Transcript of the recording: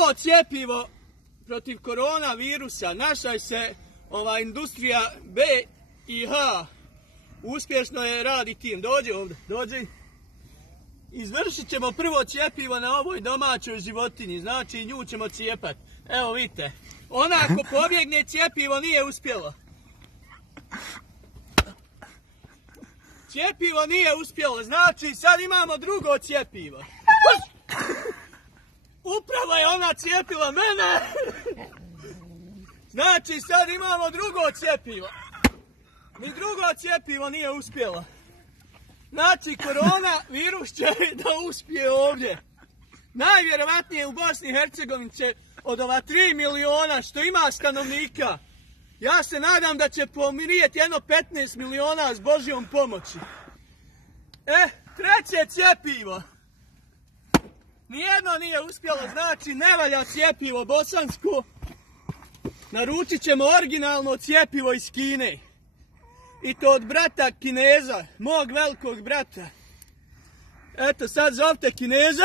prvo cjepivo protiv koronavirusa našla se industrija BiH. Uspješno je radi tim. Dođi ovdje, dođi. Izvršit ćemo prvo cjepivo na ovoj domaćoj životinji, znači nju ćemo cijepati. Evo vidite, ona ako pobjegne cjepivo nije uspjelo. Cjepivo nije uspjelo, znači sad imamo drugo cjepivo. Upravo je ona cijepila mene. Znači sad imamo drugo cjepivo. Ni drugo cjepivo nije uspjelo. Znači koronavirus će da uspije ovdje. Najvjerovatnije u Bosni i Hercegovini će od ova 3 miliona što ima stanovnika, ja se nadam da će pomirijeti jedno 15 miliona s Božjom pomoći. Treće cjepivo. Nijedno nije uspjelo, znači ne valja cjepivo bosansko. Naručit ćemo originalno cjepivo iz Kine. I to od brata Kineza, mog velikog brata. Eto sad zovite Kineza.